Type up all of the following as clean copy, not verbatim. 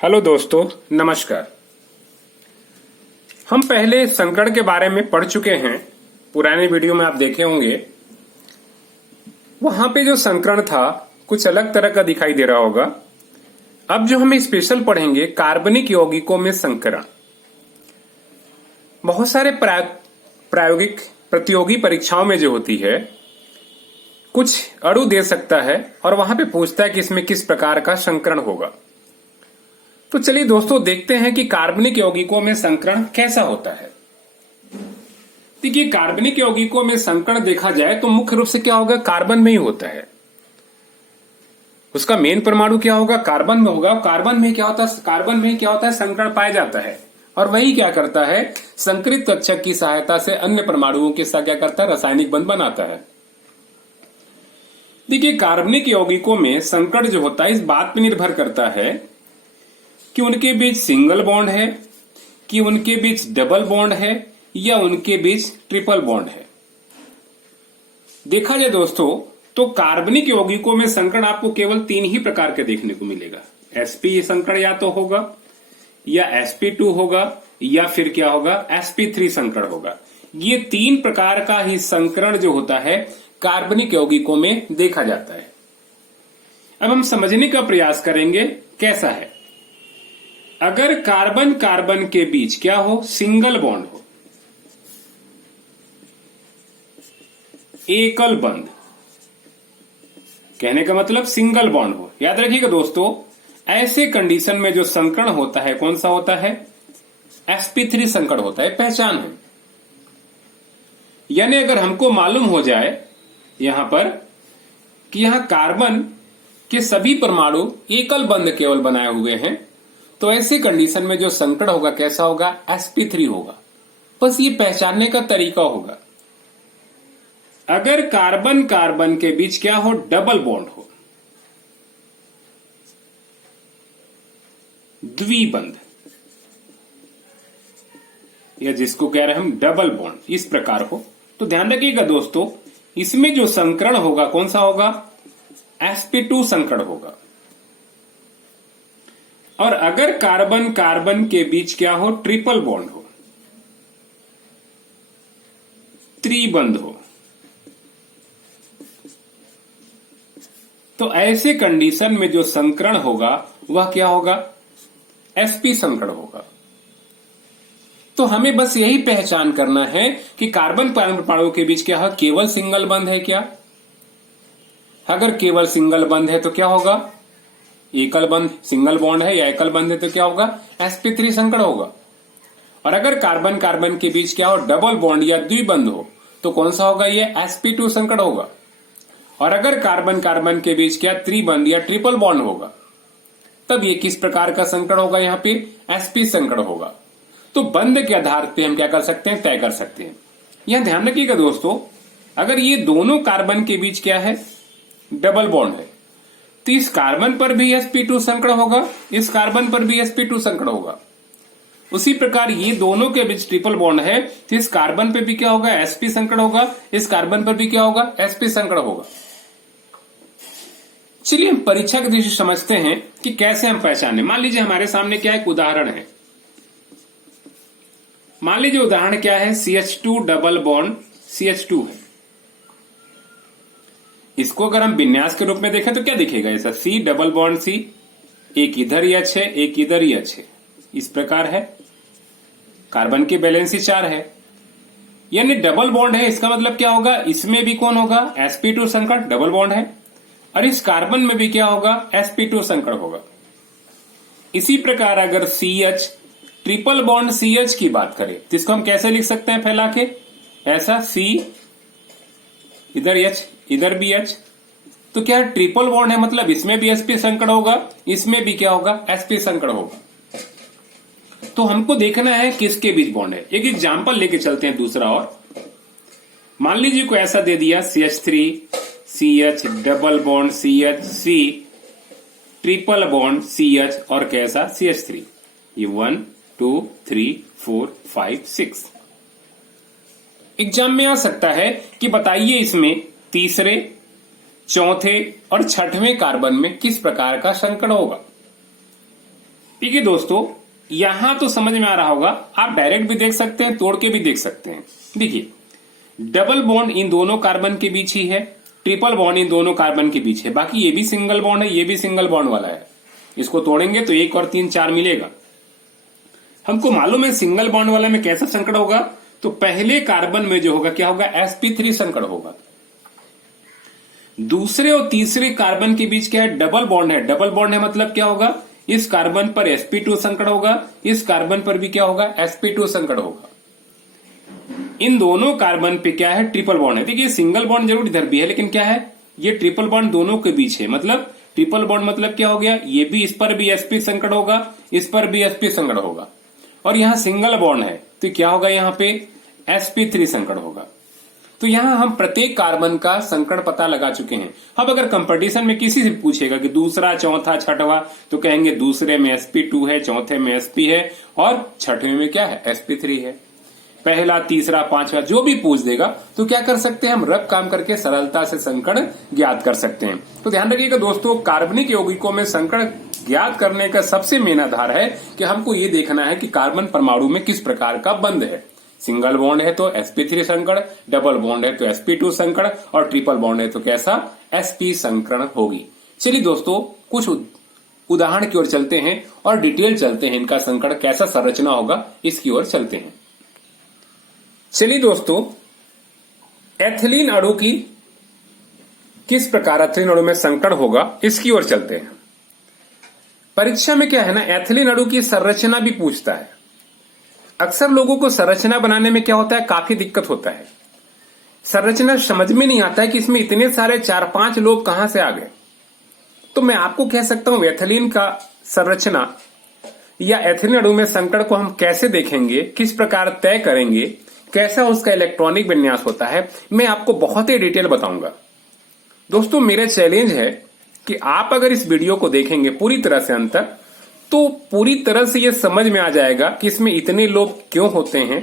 Hello दोस्तों, नमस्कार। हम पहले संकरण के बारे में पढ़ चुके हैं। पुराने वीडियो में आप देखे होंगे। वहां पे जो संकरण था कुछ अलग तरह का दिखाई दे रहा होगा। अब जो हम स्पेशल पढ़ेंगे कार्बनिक यौगिकों में संकरण। बहुत सारे प्रायोगिक प्रतियोगी परीक्षाओं में जो होती है कुछ अणु दे सकता है और वहां पे पूछता है कि इसमें किस प्रकार का संकरण होगा। तो चलिए दोस्तों देखते हैं कि कार्बनिक यौगिकों में संकरण कैसा होता है। देखिए, कार्बनिक यौगिकों में संकरण देखा जाए तो मुख्य रूप से क्या होगा, कार्बन में ही होता है। उसका मेन परमाणु क्या होगा, कार्बन में होगा। कार्बन में क्या होता है, संकरण पाया जाता है और वही क्या करता है, संकरित कक्षक की सहायता से अन्य परमाणुओं के साथ क्या करता है, रासायनिक बंध बनाता है। देखिए, कार्बनिक यौगिकों में संकरण जो होता है इस बात पर निर्भर करता है कि उनके बीच सिंगल बॉन्ड है, कि उनके बीच डबल बॉन्ड है या उनके बीच ट्रिपल बॉन्ड है। देखा जाए दोस्तों तो कार्बनिक यौगिकों में संकरण आपको केवल 3 ही प्रकार के देखने को मिलेगा। sp संकरण या तो होगा या sp2 होगा या फिर क्या होगा, sp3 संकरण होगा। ये 3 प्रकार का ही संकरण जो होता है कार्बनिक यौगिकों में देखा जाता है। अब हम समझने का प्रयास करेंगे कैसा है। अगर कार्बन कार्बन के बीच क्या हो, सिंगल बॉन्ड हो, एकल बंध, कहने का मतलब सिंगल बॉन्ड हो। याद रखिएगा दोस्तों, ऐसे कंडीशन में जो संकरण होता है कौन सा होता है, sp3 संकरण होता है। पहचान है, यानी अगर हमको मालूम हो जाए यहां पर कि यहां कार्बन के सभी परमाणु एकल बंध केवल बनाए हुए हैं, तो ऐसे कंडीशन में जो संकरण होगा कैसा होगा, sp3 होगा। बस ये पहचानने का तरीका होगा। अगर कार्बन कार्बन के बीच क्या हो, डबल बॉन्ड हो, द्विबंध, या जिसको कह रहे हैं हम डबल बॉन्ड, इस प्रकार हो, तो ध्यान रखिएगा दोस्तों, इसमें जो संकरण होगा कौन सा होगा, sp2 संकरण होगा। और अगर कार्बन कार्बन के बीच क्या हो, ट्रिपल बॉन्ड हो, त्रिबंध हो, तो ऐसे कंडीशन में जो संकरण होगा वह क्या होगा, sp संकरण होगा। तो हमें बस यही पहचान करना है कि कार्बन परमाणु के बीच क्या है, केवल सिंगल बंध है क्या। अगर केवल सिंगल बंध है तो क्या होगा, एकल बंध, सिंगल बॉन्ड है या एकल बंध है तो क्या होगा, sp3 संकरण होगा। और अगर कार्बन कार्बन के बीच क्या हो, डबल बॉन्ड या द्विबंध हो, तो कौन सा होगा, ये sp2 संकरण होगा। और अगर कार्बन कार्बन के बीच क्या त्रिबंध या ट्रिपल बॉन्ड होगा, तब ये किस प्रकार का संकरण होगा, यहाँ पे sp संकरण होगा। तो बंध के आधार पे हम क्या कर सकते हैं, तय कर सकते हैं। यह ध्यान रखिएगा दोस्तों, अगर ये दोनों कार्बन के बीच क्या है, डबल बॉन्ड है, तो इस कार्बन पर भी sp2 संकरण होगा, इस कार्बन पर भी sp2 संकरण होगा। उसी प्रकार ये दोनों के बीच ट्रिपल बॉन्ड है, तो इस कार्बन पे भी क्या होगा, sp संकरण होगा, इस कार्बन पर भी क्या होगा, sp संकरण होगा। चलिए हम परीक्षा की दृष्टि समझते हैं कि कैसे हम पहचाने। मान लीजिए हमारे सामने क्या एक उदाहरण है। मान लीजिए उदाहरण क्या है, CH2 डबल बॉन्ड CH2 है। इसको अगर हम विन्यास के रूप में देखें तो क्या दिखेगा, ऐसा C डबल बॉन्ड C, एक इधर ही H है, एक इधर ही H है, इस प्रकार है। कार्बन की वैलेंसी 4 है, यानी डबल बॉन्ड है। इसका मतलब क्या होगा, इसमें भी कौन होगा, sp2 संकरण, डबल बॉन्ड है, और इस कार्बन में भी क्या होगा, sp2 संकरण होगा। इसी प्रकार अगर CH ट्रिपल बॉन्ड CH की बात करें तो इसको हम कैसे लिख सकते हैं, फैला के ऐसा, C इधर H इधर भी H, तो क्या ट्रिपल बॉन्ड है, मतलब इसमें भी sp संकरण होगा, इसमें भी क्या होगा, sp संकरण होगा। तो हमको देखना है किसके बीच बॉन्ड है। एक एग्जांपल लेके चलते हैं दूसरा। और मान लीजिए कोई ऐसा दे दिया, CH3 CH double bond CH C triple bond CH और कैसा, CH3, ये 1 2 3 4 5 6। एग्जाम में आ सकता है कि बताइए इसमें तीसरे, चौथे और छठवें कार्बन में किस प्रकार का संकरण होगा। देखिए दोस्तों, यहां तो समझ में आ रहा होगा, आप डायरेक्ट भी देख सकते हैं, तोड़ के भी देख सकते हैं। देखिए, डबल बॉन्ड इन दोनों कार्बन के बीच ही है, ट्रिपल बॉन्ड इन दोनों कार्बन के बीच है, बाकी ये भी सिंगल बॉन्ड है, ये भी सिंगल बॉन्ड वाला है। इसको तोड़ेंगे तो 1 और 3 4 मिलेगा। हमको मालूम है सिंगल बॉन्ड वाला में कैसा संकड़ होगा, तो पहले कार्बन में जो होगा क्या होगा, sp3 संकड़ होगा। दूसरे और तीसरे कार्बन के बीच क्या है, डबल बॉन्ड है। डबल बॉन्ड है मतलब क्या होगा, इस कार्बन पर sp2 संकड़ होगा, इस कार्बन पर भी क्या होगा, sp2 संकड़ होगा। इन दोनों कार्बन पे क्या है, ट्रिपल बॉन्ड है। देखिए सिंगल बॉन्ड जरूर इधर भी है, लेकिन क्या है, ये ट्रिपल बॉन्ड दोनों के बीच है। मतलब ट्रिपल बॉन्ड मतलब क्या हो गया, ये भी इस पर भी sp संकड़ होगा, इस पर भी sp संकड़ होगा, और यहां सिंगल बॉन्ड है तो क्या होगा, यहां पे sp3 संकड़ होगा। तो यहां हम प्रत्येक कार्बन का संकड़ पता लगा चुके हैं। अब अगर कंपटीशन में किसी से पूछेगा कि दूसरा, चौथा, छठवा, तो कहेंगे दूसरे में sp2 है, चौथे में sp है, और छठवें में क्या है, sp3 है। पहला, तीसरा, पांचवा जो भी पूछ देगा तो क्या कर सकते हैं, हम रफ काम करके सरलता से संकड़ ज्ञात कर सकते हैं। तो ध्यान रखिएगा दोस्तों, कार्बनिक यौगिकों में संकड़ ज्ञात करने का सबसे मेन आधार है कि हमको ये देखना है कि कार्बन परमाणु में किस प्रकार का बंध है। सिंगल बॉन्ड है तो sp3 संकड़, डबल बॉन्ड है तो sp2 संकड़, और ट्रिपल बॉन्ड है तो कैसा, sp संकरण होगी। चलिए दोस्तों, कुछ उदाहरण की ओर चलते हैं और डिटेल चलते हैं, इनका संकड़ कैसा संरचना होगा इसकी ओर चलते हैं। चलिए दोस्तों, एथिलीन अणु की किस प्रकार एथिलीन अणु में संकड़ होगा इसकी ओर चलते हैं। परीक्षा में क्या है ना, एथिलीन अणु की संरचना भी पूछता है। अक्सर लोगों को संरचना बनाने में क्या होता है, काफी दिक्कत होता है। संरचना समझ में नहीं आता है कि इसमें इतने सारे 4-5 लोग कहां से आ गए। तो मैं आपको कह सकता हूं एथिलीन का संरचना या एथिलीन अणु में संकड़ को हम कैसे देखेंगे, किस प्रकार तय करेंगे, कैसा उसका इलेक्ट्रॉनिक विन्यास होता है, मैं आपको बहुत ही डिटेल बताऊंगा। दोस्तों, मेरा चैलेंज है कि आप अगर इस वीडियो को देखेंगे पूरी तरह से अंत तक, तो पूरी तरह से ये समझ में आ जाएगा कि इसमें इतने लोग क्यों होते हैं,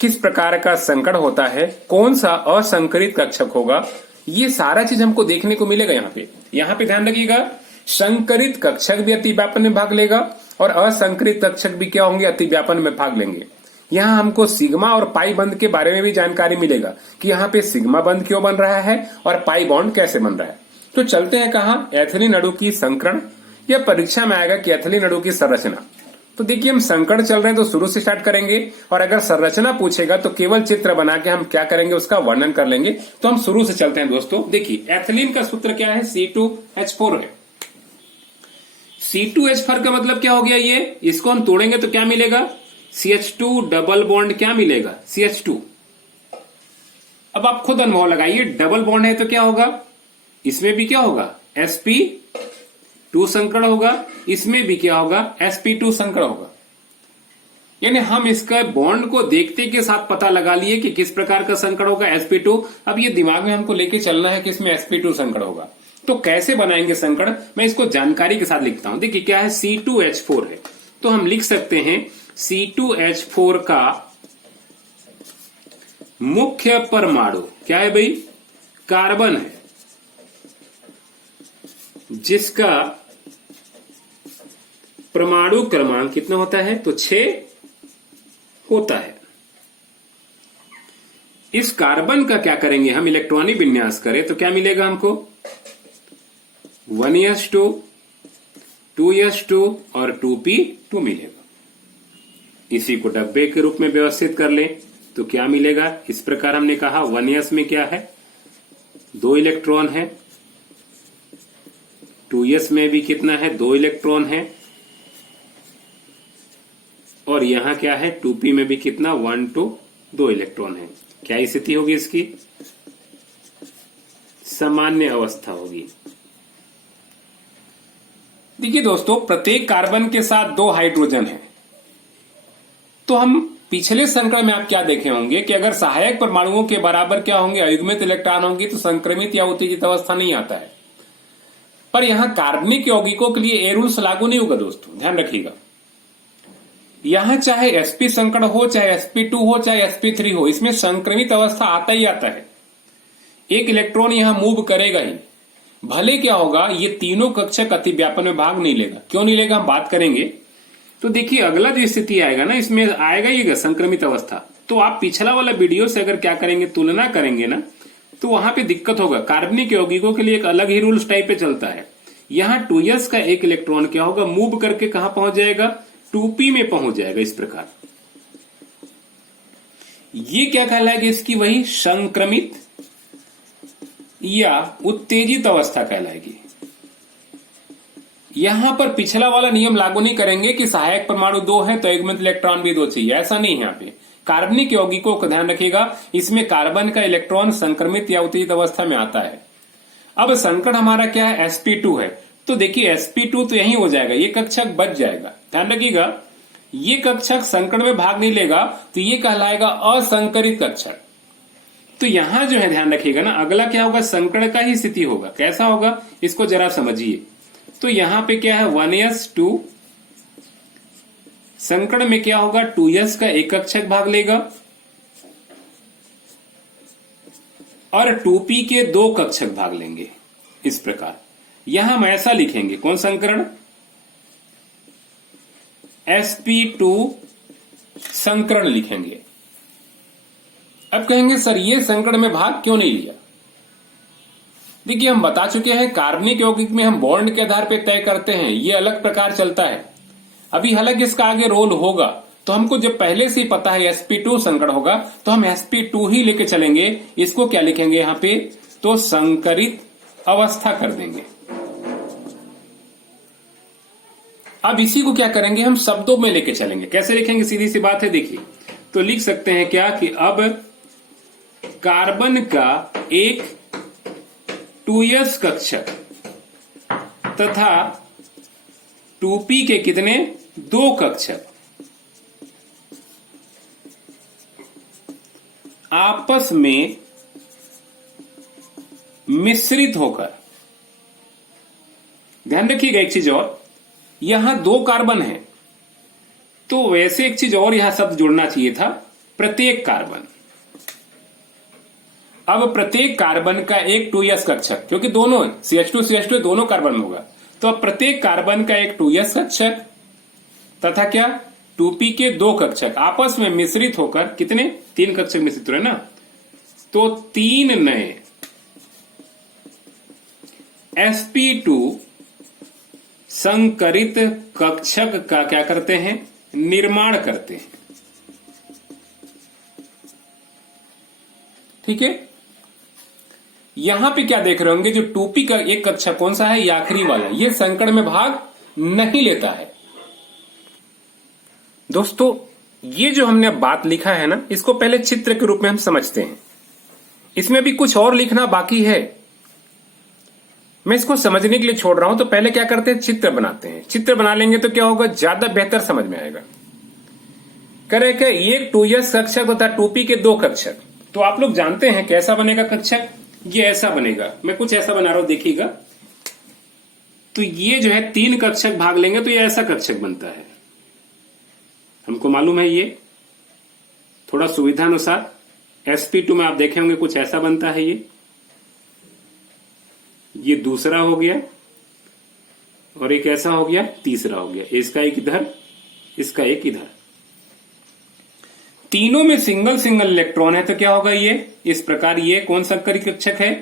किस प्रकार का संकड़ होता है, कौन सा असंकरित कक्षक होगा, ये सारा चीज हमको देखने को मिलेगा। यहाँ पे ध्यान रखिएगा, संकरित कक्षक भी अतिव्यापन में भाग लेगा और असंकरित कक्षक भी क्या होंगे, अतिव्यापन में भाग लेंगे। यहाँ हमको सिग्मा और पाई बंध के बारे में भी जानकारी मिलेगा कि यहाँ पे सिग्मा बंध क्यों बन रहा है और पाई बॉन्ड कैसे बन रहा है। तो चलते हैं कहा, एथिलीन अणु की संकरण, या परीक्षा में आएगा कि एथिलीन अणु की संरचना। तो देखिए, हम संकड़ चल रहे हैं तो शुरू से स्टार्ट करेंगे, और अगर संरचना पूछेगा तो केवल चित्र बना के हम क्या करेंगे, उसका वर्णन कर लेंगे। तो हम शुरू से चलते हैं दोस्तों। देखिए, एथिलीन का सूत्र क्या है, C2H4 है। C2H4 का मतलब क्या हो गया, ये इसको हम तोड़ेंगे तो क्या मिलेगा, CH2 डबल बॉन्ड क्या मिलेगा, CH2। अब आप खुद अनुभव लगाइए, डबल बॉन्ड है तो क्या होगा, इसमें भी क्या होगा, sp2 संकड़ होगा, इसमें भी क्या होगा, sp2 संकड़ होगा। यानी हम इसका बॉन्ड को देखते के साथ पता लगा लिए कि किस प्रकार का संकड़ होगा, sp2। अब ये दिमाग में हमको लेके चलना है कि इसमें sp2 संकड़ होगा। तो कैसे बनाएंगे संकड़, मैं इसको जानकारी के साथ लिखता हूं। देखिए क्या है, C2H4 है तो हम लिख सकते हैं C2H4 का मुख्य परमाणु क्या है भाई, कार्बन है, जिसका परमाणु क्रमांक कितना होता है, तो 6 होता है। इस कार्बन का क्या करेंगे हम, इलेक्ट्रॉनिक विन्यास करें तो क्या मिलेगा हमको, 1s2, 2s2 और 2p2 मिलेगा। इसी को डब्बे के रूप में व्यवस्थित कर लें तो क्या मिलेगा, इस प्रकार हमने कहा 1s में क्या है, 2 इलेक्ट्रॉन है, 2s में भी कितना है, 2 इलेक्ट्रॉन है, और यहां क्या है 2p में भी कितना, 1 2 2 इलेक्ट्रॉन है। क्या स्थिति होगी इसकी, सामान्य अवस्था होगी। देखिए दोस्तों, प्रत्येक कार्बन के साथ 2 हाइड्रोजन है। तो हम पिछले संकड़ में आप क्या देखे होंगे कि अगर सहायक परमाणुओं के बराबर क्या होंगे, अयुग्मित इलेक्ट्रॉन होंगे, तो संक्रमित या उत्तेजित अवस्था नहीं आता है। पर यहां कार्बनिक यौगिकों के लिए ए रूल्स लागू नहीं होगा दोस्तों, ध्यान रखिएगा। यहां चाहे sp संकड़ हो, चाहे sp2 हो, चाहे sp3 हो, इसमें संक्रमित अवस्था आता ही आता है। एक इलेक्ट्रॉन यहां मूव करेगा ही, भले क्या होगा, ये तीनों कक्षक अतिव्यापन में भाग नहीं लेगा। क्यों नहीं लेगा, हम बात करेंगे। तो देखिए अगला जो स्थिति आएगा ना, इसमें आएगा ये संक्रमित अवस्था। तो आप पिछला वाला वीडियो से अगर क्या करेंगे, तुलना करेंगे ना, तो वहां पे दिक्कत होगा। कार्बनिक यौगिकों के लिए एक अलग ही रूल्स टाइप पे चलता है। यहाँ 2s का एक इलेक्ट्रॉन क्या होगा, मूव करके कहां पहुंच जाएगा, 2p में पहुंच जाएगा। इस प्रकार ये क्या कहलाएगा, इसकी वही संक्रमित या उत्तेजित अवस्था कहलाएगी। यहां पर पिछला वाला नियम लागू नहीं करेंगे कि सहायक परमाणु 2 है तो युग्मित इलेक्ट्रॉन भी 2 चाहिए, ऐसा नहीं है। यहाँ पे कार्बनिक यौगिकों का ध्यान रखिएगा, इसमें कार्बन का इलेक्ट्रॉन संक्रमित या उत्तेजित अवस्था में आता है। अब संकट हमारा क्या है, sp2 है। तो देखिए sp2 तो यही हो जाएगा, ये कक्षक बच जाएगा। ध्यान रखिएगा, ये कक्षक संकट में भाग नहीं लेगा तो ये कहलाएगा असंकरित कक्षक। तो यहां जो है ध्यान रखिएगा ना, अगला क्या होगा, संकट का ही स्थिति होगा। कैसा होगा, इसको जरा समझिए। तो यहां पे क्या है, 1s2, संकट में क्या होगा, 2s का एक कक्षक भाग लेगा और 2p के 2 कक्षक भाग लेंगे। इस प्रकार यहां हम ऐसा लिखेंगे, कौन संकरण, sp2 संकरण लिखेंगे। अब कहेंगे सर ये संकरण में भाग क्यों नहीं लिया। देखिए हम बता चुके हैं, कार्बनिक यौगिक में हम बॉन्ड के आधार पर तय करते हैं, ये अलग प्रकार चलता है। अभी हालांकि इसका आगे रोल होगा, तो हमको जब पहले से ही पता है sp2 संकरण होगा तो हम sp2 ही लेके चलेंगे। इसको क्या लिखेंगे यहां पे, तो संकरित अवस्था कर देंगे। अब इसी को क्या करेंगे, हम शब्दों में लेके चलेंगे। कैसे लिखेंगे, सीधी सी बात है। देखिए तो लिख सकते हैं क्या कि अब कार्बन का एक 2s कक्षक तथा 2p के कितने, 2 कक्षक आपस में मिश्रित होकर, ध्यान रखिएगा एक चीज और, यहां 2 कार्बन है तो वैसे एक चीज और यहां शब्द जुड़ना चाहिए था, प्रत्येक कार्बन। अब प्रत्येक कार्बन का एक 2s कक्षक, क्योंकि दोनों CH2 दोनों कार्बन में होगा, तो अब प्रत्येक कार्बन का एक 2s कक्षक तथा क्या 2p के 2 कक्षक आपस में मिश्रित होकर, कितने, 3 कक्षक मिश्रित हो रहे ना, तो 3 नए sp2 संकरित कक्षक का क्या करते हैं, निर्माण करते हैं। ठीक है, यहां पे क्या देख रहे होंगे, जो 2p का एक कक्षक कौन सा है, ये आखिरी वाला, ये संकरण में भाग नहीं लेता है। दोस्तों ये जो हमने बात लिखा है ना, इसको पहले चित्र के रूप में हम समझते हैं। इसमें भी कुछ और लिखना बाकी है, मैं इसको समझने के लिए छोड़ रहा हूं। तो पहले क्या करते हैं, चित्र बनाते हैं। चित्र बना लेंगे तो क्या होगा, ज्यादा बेहतर समझ में आएगा। करे क्या, एक 2s कक्षक होता है 2p के 2 कक्षक। तो आप लोग जानते हैं कैसा बनेगा कक्षक, ये ऐसा बनेगा। मैं कुछ ऐसा बना रहा हूं, देखिएगा। तो ये जो है 3 कक्षक भाग लेंगे तो ये ऐसा कक्षक बनता है, हमको मालूम है। ये थोड़ा सुविधा अनुसार sp2 में आप देखे होंगे कुछ ऐसा बनता है। ये दूसरा हो गया और एक ऐसा हो गया, तीसरा हो गया। इसका एक इधर, इसका एक इधर, तीनों में सिंगल सिंगल इलेक्ट्रॉन है तो क्या होगा, ये इस प्रकार। ये कौन संकरित कक्षक है,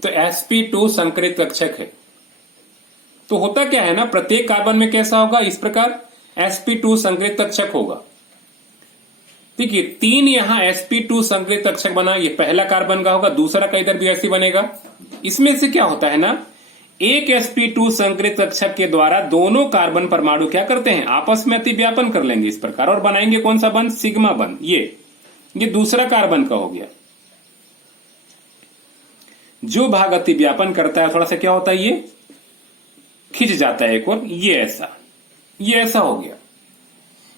तो sp2 संकरित कक्षक है। तो होता क्या है ना, प्रत्येक कार्बन में कैसा होगा, इस प्रकार sp2 संकरित कक्षक होगा। देखिए 3 यहां sp2 संकरित कक्षक बना, ये पहला कार्बन का होगा, दूसरा का इधर भी ऐसे बनेगा। इसमें से क्या होता है ना, एक sp2 संकरित कक्षक के द्वारा दोनों कार्बन परमाणु क्या करते हैं, आपस में अतिव्यापन कर लेंगे इस प्रकार, और बनाएंगे कौन सा बंध, सिग्मा बंध। ये दूसरा कार्बन का हो गया। जो भाग अतिव्यापन करता है थोड़ा सा क्या होता है, ये खिंच जाता है एक और, ये ऐसा हो गया।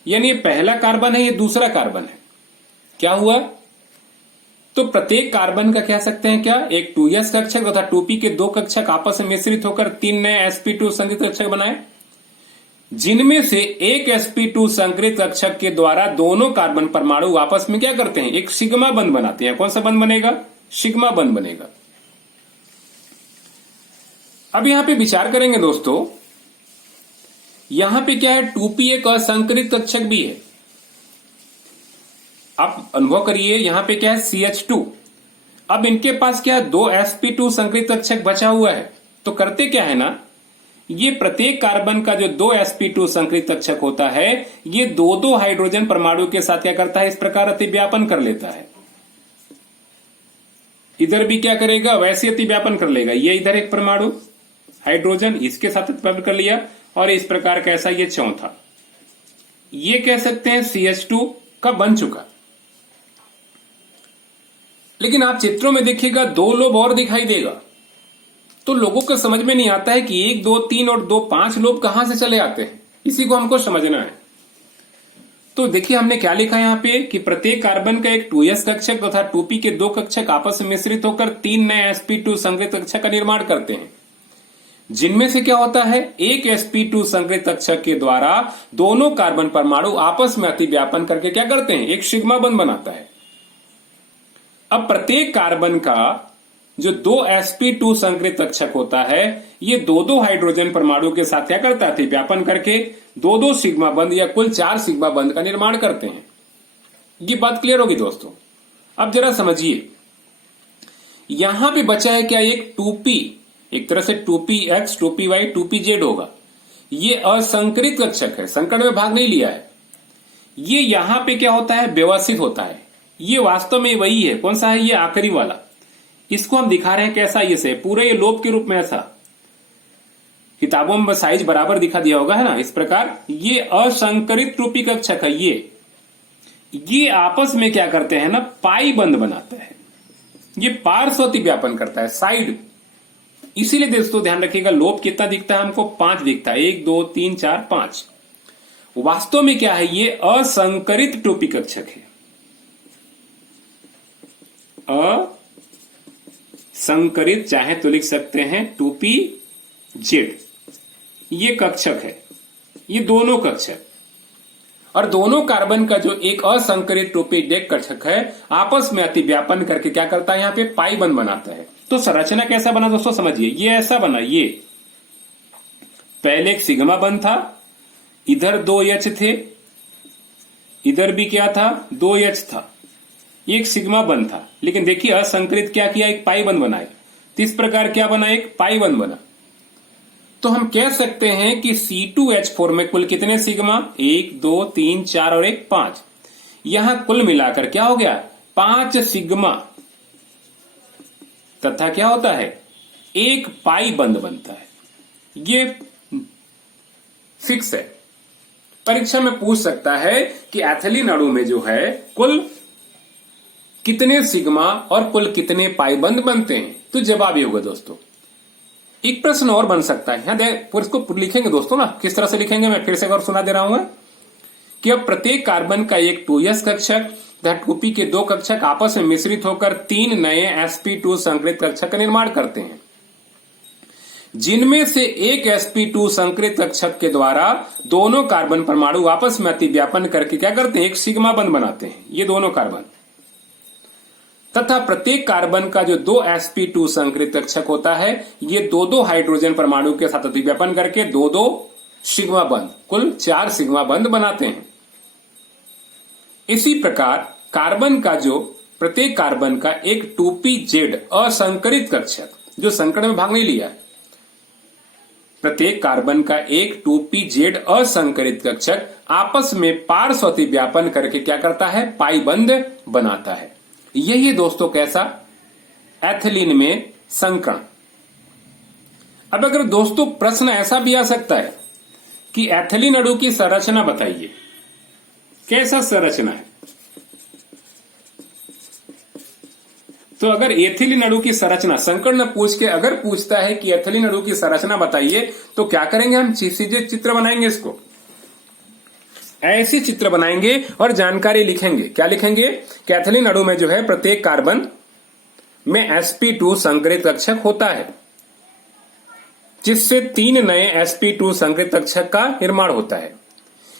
यानी ये पहला कार्बन है, ये दूसरा कार्बन है। क्या हुआ, तो प्रत्येक कार्बन का कह सकते हैं क्या, एक 2s कक्षक तथा 2p के 2 कक्षक आपस में मिश्रित होकर 3 नए sp2 संकरित कक्षक बनाए, जिनमें से एक sp2 संकरित कक्षक के द्वारा दोनों कार्बन परमाणु आपस में क्या करते हैं, एक सिग्मा बंध बनाते हैं। कौन सा बंध बनेगा, सिग्मा बंध बनेगा। अब यहां पे विचार करेंगे दोस्तों यहां पे क्या है, 2p एक असंकरित कक्षक भी है। आप अनुभव करिए, यहां पे क्या है, CH2। अब इनके पास क्या, 2 sp2 संकरित कक्षक बचा हुआ है। तो करते क्या है ना, ये प्रत्येक कार्बन का जो 2 sp2 संकरित कक्षक होता है, ये दो दो हाइड्रोजन परमाणु के साथ क्या करता है, इस प्रकार अतिव्यापन कर लेता है। इधर भी क्या करेगा, वैसे अतिव्यापन कर लेगा। ये इधर एक परमाणु हाइड्रोजन, इसके साथ अतिव्यापन कर लिया, और इस प्रकार कैसा, ये चौथा, ये कह सकते हैं CH2 का बन चुका। लेकिन आप चित्रों में देखिएगा 2 लोब और दिखाई देगा, तो लोगों को समझ में नहीं आता है कि 1 2 3 और 2 5 लोब कहां से चले आते हैं। इसी को हमको समझना है। तो देखिए हमने क्या लिखा यहां पे कि प्रत्येक कार्बन का एक 2s कक्षक तथा 2p के 2 कक्षक आपस में मिश्रित होकर 3 नए sp2 संकरित कक्षक का निर्माण करते हैं, जिनमें से क्या होता है, एक sp2 संकरित कक्षक के द्वारा दोनों कार्बन परमाणु आपस में अतिव्यापन करके क्या करते हैं, एक सिग्मा बंध बनाता है। अब प्रत्येक कार्बन का जो 2 sp2 संकरित कक्षक होता है, ये दो दो हाइड्रोजन परमाणु के साथ क्या करता है, अतिव्यापन करके दो दो सिग्मा बंध या कुल 4 सिग्मा बंध का निर्माण करते हैं। ये बात क्लियर होगी दोस्तों। अब जरा समझिए, यहां पे बचा है क्या, एक 2p, एक तरह से 2px 2py 2pz होगा। ये असंकरित कक्षक है, संकरण में भाग नहीं लिया है। ये यहां पे क्या होता है, व्यवस्थित होता है। ये वास्तव में वही है, कौन सा है, ये आखिरी वाला। इसको हम दिखा रहे हैं कैसा, ये से पूरे ये लोब के रूप में, ऐसा किताबों में साइज बराबर दिखा दिया होगा, है ना, इस प्रकार। ये असंकरित रूपी कक्षक है। ये आपस में क्या करते हैं ना, पाई बंध बनाते हैं। ये पार्श्व अतिव्यापन करता है, साइड। इसीलिए दोस्तों ध्यान रखिएगा, लोब कितना दिखता है हमको, 5 दिखता है, 1 2 3 4 5। वास्तव में क्या है, ये असंकरित टोपी कक्षक है। असंकरित, चाहे तो लिख सकते हैं 2pz। ये कक्षक है, ये दोनों कक्षक, और दोनों कार्बन का जो एक असंकरित टोपीज कक्षक है, आपस में अतिव्यापन करके क्या करता है, यहां पे पाई बंध बनाता है। तो संरचना कैसा बना दोस्तों, समझिए। ये ऐसा बना, ये पहले एक सिग्मा बंध था, इधर 2 H थे, इधर भी क्या था, 2 H था, ये एक सिग्मा बंध था। लेकिन देखिए असंकरित क्या किया, एक पाई बंध बनाए। तो इस प्रकार क्या बना, एक पाई बंध बना। तो हम कह सकते हैं कि C2H4 में कुल कितने सिग्मा, 1 2 3 4 और 1 5। यहां कुल मिलाकर क्या हो गया, 5 सिग्मा, तथा क्या होता है, एक पाई बंध बनता है। ये फिक्स है। परीक्षा में पूछ सकता है कि एथिलीन अणु में जो है कुल कितने सिग्मा और कुल कितने पाई बंध बनते हैं। तो जवाब ये होगा दोस्तों। एक प्रश्न और बन सकता है, यहां इसको लिखेंगे दोस्तों ना, किस तरह से लिखेंगे मैं फिर से एक बार सुना दे रहा हूं कि अब प्रत्येक कार्बन का एक 2s कक्षक तथा 2p के 2 कक्षक आपस में मिश्रित होकर 3 नए sp2 संकरित कक्षक का निर्माण करते हैं, जिनमें से एक sp2 संकरित कक्षक के द्वारा दोनों कार्बन परमाणु आपस में अतिव्यापन करके क्या करते हैं, एक सिग्मा बंध बनाते हैं, ये दोनों कार्बन। तथा प्रत्येक कार्बन का जो 2 sp2 संकरित कक्षक होता है, ये दो दो हाइड्रोजन परमाणु के साथ अतिव्यापन करके दो दो सिग्मा बंध, कुल 4 सिग्मा बंध बनाते हैं। इसी प्रकार कार्बन का जो प्रत्येक कार्बन का एक 2pz असंकरित कक्षक, जो संकरण में भाग नहीं लिया है, प्रत्येक कार्बन का एक 2pz असंकरित कक्षक आपस में पार्श्व अतिव्यापन करके क्या करता है, पाई बंध बनाता है। यही दोस्तों कैसा, एथिलीन में संकरण। अब अगर दोस्तों प्रश्न ऐसा भी आ सकता है कि एथिलीन अणु की संरचना बताइए, कैसा संरचना है। तो अगर एथिलीन अणु की संरचना संकरण पूछ के अगर पूछता है कि एथिलीन अणु की संरचना बताइए, तो क्या करेंगे, हम सीधे चित्र बनाएंगे, इसको ऐसे चित्र बनाएंगे और जानकारी लिखेंगे। क्या लिखेंगे कि एथिलीन अणु में जो है प्रत्येक कार्बन में sp2 संकरित कक्षक होता है, जिससे 3 नए sp2 संकरित कक्षक का निर्माण होता है।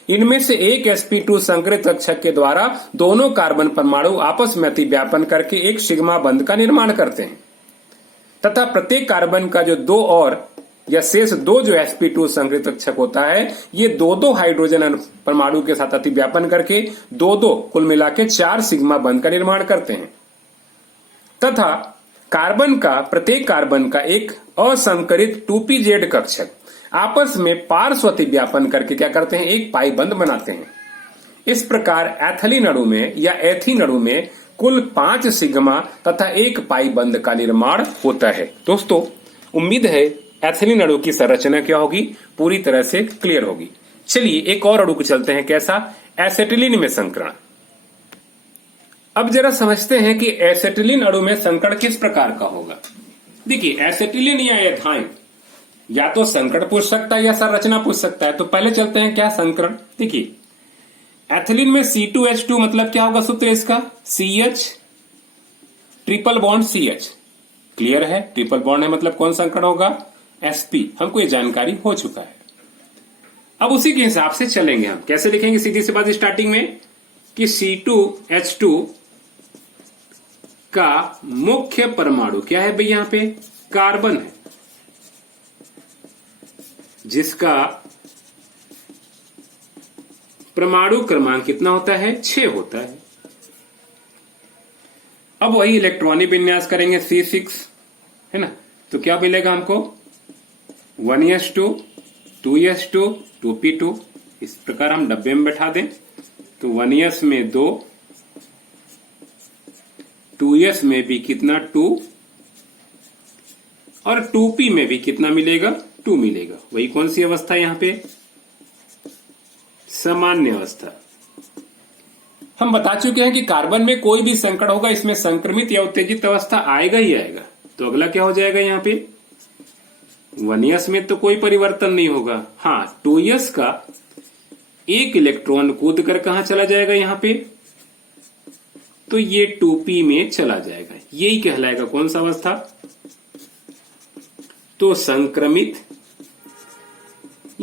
इनमें से एक sp2 संकरित कक्षक के द्वारा दोनों कार्बन परमाणु आपस में अतिव्यापन करके एक सिग्मा बंध का निर्माण करते हैं, तथा प्रत्येक कार्बन का जो 2 और या शेष 2 जो sp2 संकरित कक्षक होता है, ये 2 हाइड्रोजन परमाणु के साथ अतिव्यापन करके 2 कुल मिला के 4 सिग्मा बंध का निर्माण करते हैं तथा प्रत्येक कार्बन का एक असंकरित 2pz कक्षक आपस में पार्श्व अतिव्यापन करके क्या करते हैं, एक पाई बंध बनाते हैं। इस प्रकार एथिलीन अणु में या एथीन अणु में कुल 5 सिग्मा तथा एक पाई बंध का निर्माण होता है। दोस्तों, उम्मीद है एथिलीन अणु की संरचना क्या होगी, पूरी तरह से क्लियर होगी। चलिए एक और अणु को चलते हैं, कैसा, एसिटिलीन में संकरण। अब जरा समझते हैं कि एसिटिलीन अणु में संकरण किस प्रकार का होगा। देखिए, एसिटिलीन या एथाइन या तो संकरण पूछ सकता है या संरचना पूछ सकता है। तो पहले चलते हैं क्या, संकरण। देखिए, एथिलीन में C2H2 मतलब क्या होगा सूत्र इसका, CH triple bond CH। Clear है, ट्रिपल बॉन्ड है मतलब कौन संकरण होगा, sp। हमको ये जानकारी हो चुका है। अब उसी के हिसाब से चलेंगे हम। कैसे लिखेंगे, सीधी सी बात स्टार्टिंग में कि C2H2 का मुख्य परमाणु क्या है भाई, यहां पे कार्बन है, जिसका परमाणु क्रमांक कितना होता है, 6 होता है। अब वही इलेक्ट्रॉनिक विन्यास करेंगे C6, है ना। तो क्या मिलेगा हमको, 1s2 2s2 2p2। इस प्रकार हम डब्बे में बैठा दें तो 1s में 2, 2s में भी कितना 2 और 2p में भी कितना मिलेगा, 2 मिलेगा। वही कौन सी अवस्था है यहां पे, सामान्य अवस्था। हम बता चुके हैं कि कार्बन में कोई भी संकरण होगा, इसमें संक्रमित या उत्तेजित अवस्था आएगा ही आएगा। तो अगला क्या हो जाएगा यहाँ पे, 1s में तो कोई परिवर्तन नहीं होगा। हाँ, 2s का एक इलेक्ट्रॉन कूद कर कहां चला जाएगा यहाँ पे, तो ये 2p में चला जाएगा। यही कहलाएगा कौन सा अवस्था, तो संक्रमित,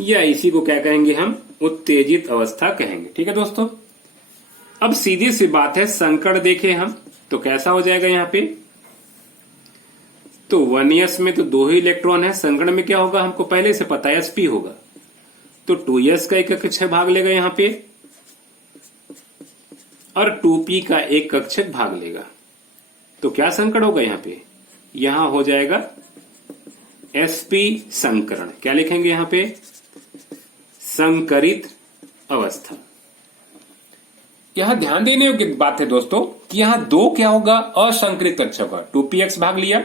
या इसी को क्या कहेंगे हम, उत्तेजित अवस्था कहेंगे। ठीक है दोस्तों। अब सीधी सी बात है, संकरण देखें हम तो कैसा हो जाएगा यहाँ पे, तो 1s में तो 2 ही इलेक्ट्रॉन है, संकरण में क्या होगा हमको पहले से पता है, sp होगा। तो 2s का एक कक्षक भाग लेगा यहाँ पे और 2p का एक कक्षक भाग लेगा। तो क्या संकरण होगा यहाँ पे, यहां हो जाएगा sp संकरण। क्या लिखेंगे यहाँ पे, संकरित अवस्था। यहां ध्यान देने योग्य बात है दोस्तों कि यहां 2 क्या होगा, असंकरित कक्षक होगा। 2px भाग लिया,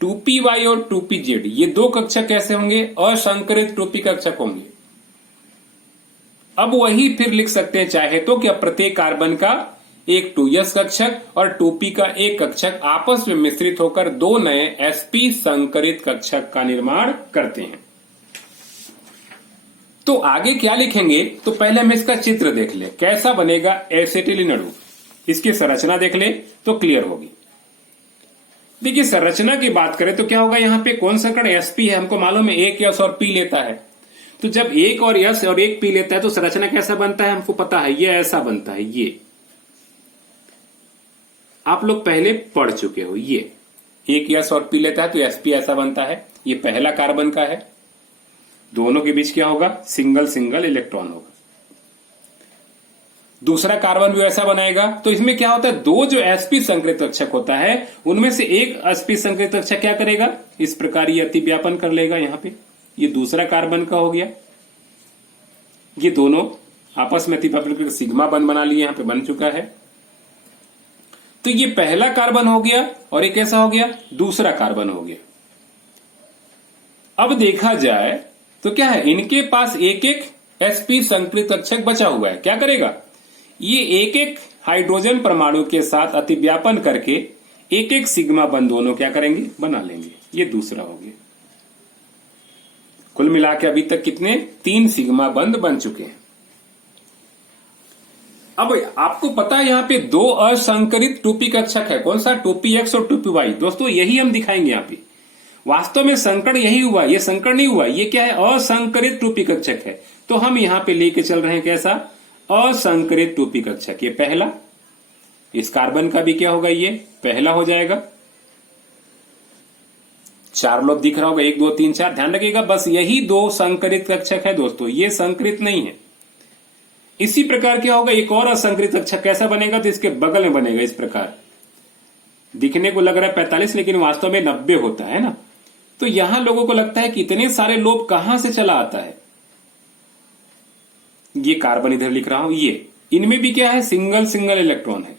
2py और 2pz, ये 2 कक्षक कैसे होंगे, असंकरित 2p कक्षक होंगे। अब वही फिर लिख सकते हैं चाहे तो कि प्रत्येक कार्बन का एक 2s कक्षक और 2p का एक कक्षक आपस में मिश्रित होकर 2 नए sp संकरित कक्षक का निर्माण करते हैं। तो आगे क्या लिखेंगे, तो पहले हम इसका चित्र देख ले, कैसा बनेगा एसिटिलीन अणु। इसकी संरचना देख ले तो क्लियर होगी। देखिए, संरचना की बात करें तो क्या होगा, यहाँ पे कौन संकरण sp है, हमको मालूम है, एक s और p लेता है। तो जब एक और s और एक p लेता है तो संरचना कैसा बनता है हमको पता है, ये ऐसा बनता है। ये आप लोग पहले पढ़ चुके हो, ये एक s और p लेता है तो sp ऐसा बनता है। ये पहला कार्बन का है, दोनों के बीच क्या होगा, सिंगल सिंगल इलेक्ट्रॉन होगा। दूसरा कार्बन भी ऐसा बनाएगा। तो इसमें क्या होता है, 2 जो sp संकरित कक्षक होता है उनमें से एक sp संकरित कक्षक क्या करेगा, इस प्रकार ये अतिव्यापन कर लेगा। यहाँ पे ये दूसरा कार्बन का हो गया, ये दोनों आपस में अतिव्यापन करके सिग्मा बंध बना लिए, यहाँ पे बन चुका है। तो ये पहला कार्बन हो गया और एक कैसा हो गया, दूसरा कार्बन हो गया। अब देखा जाए तो क्या है, इनके पास एक एक sp संकरित कक्षक बचा हुआ है। क्या करेगा, ये एक एक हाइड्रोजन परमाणु के साथ अतिव्यापन करके एक एक सिग्मा बंध दोनों क्या करेंगे, बना लेंगे। ये दूसरा हो गया। कुल मिला के अभी तक कितने, 3 सिग्मा बंध बन चुके हैं। अब आपको पता है यहाँ पे 2 असंकरित 2p कक्षक है, कौन सा, 2px और 2py। दोस्तों यही हम दिखाएंगे यहाँ पे। वास्तव में संकरण यही हुआ, ये संकरण नहीं हुआ, ये क्या है, असंकरित 2p कक्षक है। तो हम यहाँ पे लेके चल रहे हैं कैसा, असंकरित 2p कक्षक। ये पहला, इस कार्बन का भी क्या होगा, ये पहला हो जाएगा। 4 लोब दिख रहा होगा, 1 2 3 4। ध्यान रखिएगा बस यही 2 संकरित कक्षक है दोस्तों, ये संकरित नहीं है। इसी प्रकार क्या होगा, एक और असंकरित कक्षक कैसा बनेगा, तो इसके बगल में बनेगा इस प्रकार। दिखने को लग रहा है 45 लेकिन वास्तव में 90 होता है ना। तो यहां लोगों को लगता है कि इतने सारे लोब कहां से चला आता है। ये कार्बन इधर लिख रहा हूं, ये इनमें भी क्या है, सिंगल सिंगल इलेक्ट्रॉन है।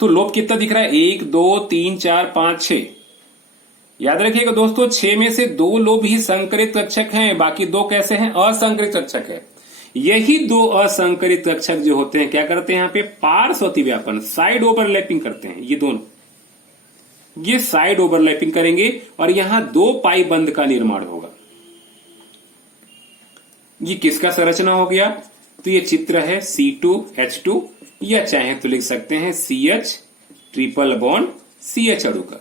तो लोब कितना दिख रहा है, 1 2 3 4 5 6। याद रखिएगा दोस्तों 6 में से 2 लोब ही संकरित कक्षक हैं, बाकी 2 कैसे हैं, असंकरित कक्षक है। यही 2 असंकरित कक्षक जो होते हैं क्या करते हैं, यहां पे पार्श्व अतिव्यापन, साइड ओवरलैपिंग करते हैं। ये दोनों ये साइड ओवरलैपिंग करेंगे और यहां 2 पाई बंध का निर्माण होगा। ये किसका संरचना हो गया, तो ये चित्र है C2H2, या चाहे तो लिख सकते हैं CH ट्रिपल बॉन्ड CH अणु का।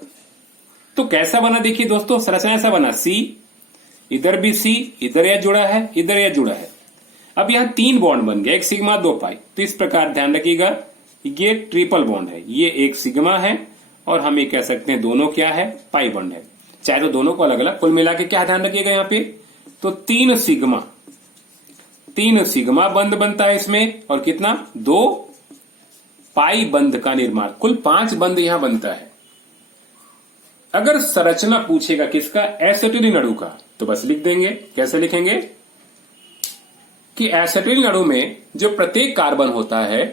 तो कैसा बना देखिए दोस्तों, संरचना ऐसा बना, C इधर भी C, इधर यह जुड़ा है, इधर यह जुड़ा है। अब यहां 3 बॉन्ड बन गया, 1 सिग्मा 2 पाई। तो इस प्रकार ध्यान रखिएगा ये ट्रिपल बॉन्ड है, ये 1 सिग्मा है और हम ये कह सकते हैं दोनों क्या है, पाई बॉन्ड है। चाहे तो दोनों को अलग अलग, कुल मिला के क्या ध्यान रखिएगा यहां पे, तो 3 सिग्मा बंध बनता है इसमें, और कितना, 2 पाई बंध का निर्माण, कुल 5 बंध यहां बनता है। अगर संरचना पूछेगा किसका, एसिटिलीन अणु का, तो बस लिख देंगे। कैसे लिखेंगे कि एसिटिलीन अणु में जो प्रत्येक कार्बन होता है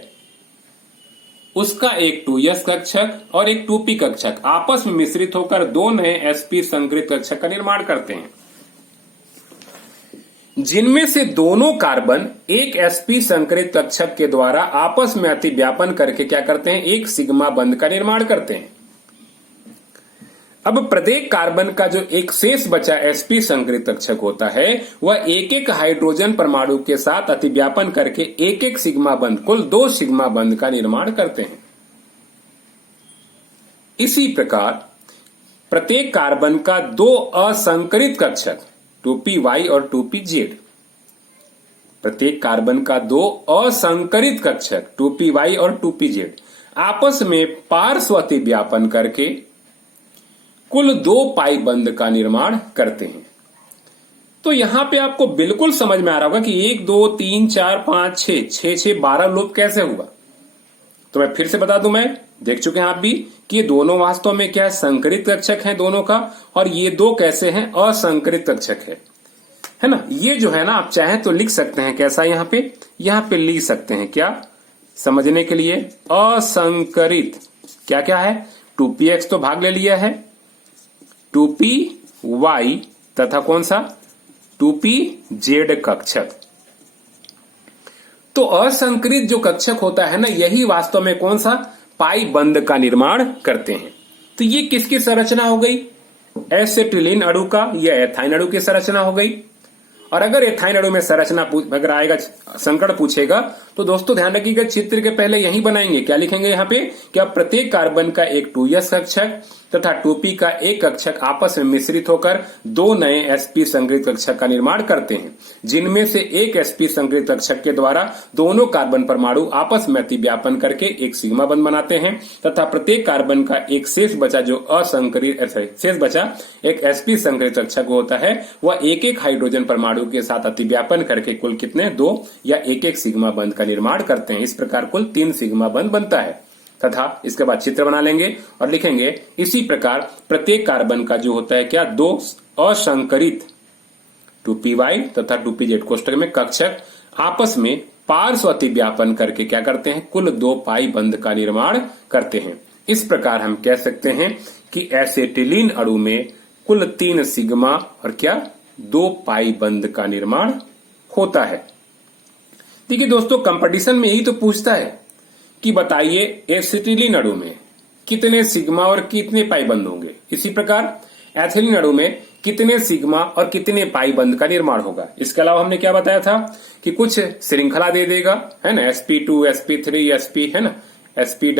उसका एक 2s कक्षक और एक 2p कक्षक आपस में मिश्रित होकर 2 नए sp संकरित कक्षक का निर्माण करते हैं, जिनमें से दोनों कार्बन एक sp संकरित कक्षक के द्वारा आपस में अतिव्यापन करके क्या करते हैं, एक सिग्मा बंध का निर्माण करते हैं। अब प्रत्येक कार्बन का जो एक शेष बचा sp संकरित कक्षक होता है वह एक एक हाइड्रोजन परमाणु के साथ अतिव्यापन करके एक एक सिग्मा बंध, कुल 2 सिग्मा बंध का निर्माण करते हैं। इसी प्रकार प्रत्येक कार्बन का 2 असंकरित कक्षक 2py और 2pz, प्रत्येक कार्बन का 2 असंकरित कक्षक 2py और 2pz आपस में पार्श्व अतिव्यापन करके कुल 2 पाई बंध का निर्माण करते हैं। तो यहां पे आपको बिल्कुल समझ में आ रहा होगा कि 1 2 3 4 5 6 12 लोब कैसे हुआ। तो मैं फिर से बता दूं, मैं देख चुके हैं आप भी कि ये दोनों वास्तव में क्या है, संकरित कक्षक है दोनों का, और ये 2 कैसे हैं, असंकरित कक्षक है ना। ये जो है ना, आप चाहें तो लिख सकते हैं कैसा, यहां पे लिख सकते हैं क्या, समझने के लिए, असंकरित क्या क्या है, 2px तो भाग ले लिया है, 2py तथा कौन सा, 2pz कक्षक। तो असंकरित जो कक्षक होता है ना, यही वास्तव में कौन सा, पाई बंध का निर्माण करते हैं। तो ये किसकी संरचना हो गई, एसिटिलीन अणु का या एथाइन अणु की संरचना हो गई। और अगर एथाइन अणु में संरचना अगर आएगा, संकरण पूछेगा, तो दोस्तों ध्यान रखिएगा चित्र के पहले यही बनाएंगे, क्या लिखेंगे यहाँ पे, कि अब प्रत्येक कार्बन का एक 2s कक्षक तथा 2p का एक कक्षक आपस में मिश्रित होकर 2 नए sp संकरित कक्षक का निर्माण करते हैं, जिनमें से एक sp संकरित कक्षक के द्वारा दोनों कार्बन परमाणु आपस में अतिव्यापन करके एक सिग्मा बंध बनाते हैं, तथा प्रत्येक कार्बन का एक शेष बचा जो असंकरित शेष बचा एक sp संकरित कक्षक होता है, वह एक एक हाइड्रोजन परमाणु के साथ अतिव्यापन करके कुल कितने, 2 या एक एक सिग्मा बंध का निर्माण करते हैं। इस प्रकार कुल 3 सिग्मा बंध बनता है। तथा इसके बाद चित्र बना लेंगे और लिखेंगे, इसी प्रकार प्रत्येक कार्बन का जो होता है क्या, 2 असंकरित 2py तथा 2pz कोष्टक में कक्षक आपस में पार्श्व अतिव्यापन करके क्या करते हैं, कुल 2 पाई बंध का निर्माण करते हैं। इस प्रकार हम कह सकते हैं कि एसिटिलीन अणु में कुल 3 सिग्मा और क्या, 2 पाई बंध का निर्माण होता है। देखिए दोस्तों, कंपटीशन में यही तो पूछता है कि बताइए एसिटिलीन अणु में कितने सिग्मा और कितने पाई बंध होंगे। इसी प्रकार एथिलीन अणु में कितने सिग्मा और कितने पाई बंध का निर्माण होगा। इसके अलावा हमने क्या बताया था कि कुछ श्रृंखला दे देगा, है ना, sp2 sp3 sp, है ना, sp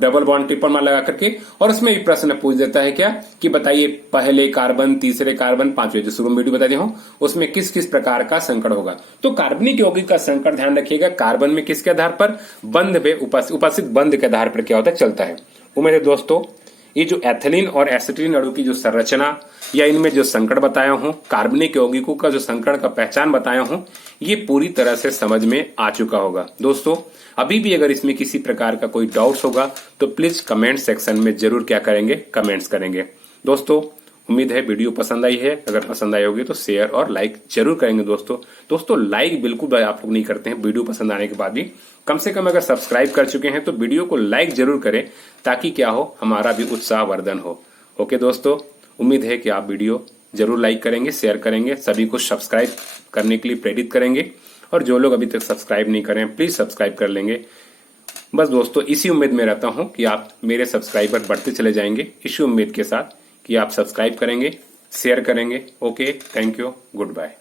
double bond triple bond लगा करके, और उसमें भी प्रश्न पूछ देता है क्या, कि बताइए पहले कार्बन, तीसरे कार्बन, पांचवें, जो शुरू में वीडियो बता दिया हूं, उसमें किस किस प्रकार का संकरण होगा। तो कार्बनिक यौगिक का संकरण ध्यान रखिएगा, कार्बन में किसके आधार पर, बंध पे उपस्थित बंध के आधार पर क्या होता है, चलता है। उम्मीद है दोस्तों ये जो एथिलीन और एसिटिलीन अणु की जो संरचना या इनमें जो संकरण बताया हूं, कार्बनिक यौगिकों का जो संकरण का पहचान बताया हूं, ये पूरी तरह से समझ में आ चुका होगा। दोस्तों अभी भी अगर इसमें किसी प्रकार का कोई डाउट्स होगा तो प्लीज कमेंट सेक्शन में जरूर क्या करेंगे, कमेंट्स करेंगे। दोस्तों उम्मीद है वीडियो पसंद आई है, अगर पसंद आई होगी तो शेयर और लाइक जरूर करेंगे। दोस्तों लाइक बिल्कुल आप लोग नहीं करते हैं वीडियो पसंद आने के बाद भी। कम से कम अगर सब्सक्राइब कर चुके हैं तो वीडियो को लाइक जरूर करें ताकि क्या हो, हमारा भी उत्साहवर्धन हो। ओके दोस्तों, उम्मीद है कि आप वीडियो जरूर लाइक करेंगे, शेयर करेंगे, सभी को सब्सक्राइब करने के लिए प्रेरित करेंगे और जो लोग अभी तक सब्सक्राइब नहीं करें प्लीज सब्सक्राइब कर लेंगे। बस दोस्तों इसी उम्मीद में रहता हूं कि आप मेरे सब्सक्राइबर बढ़ते चले जाएंगे, इसी उम्मीद के साथ कि आप सब्सक्राइब करेंगे, शेयर करेंगे। Okay, thank you, good bye.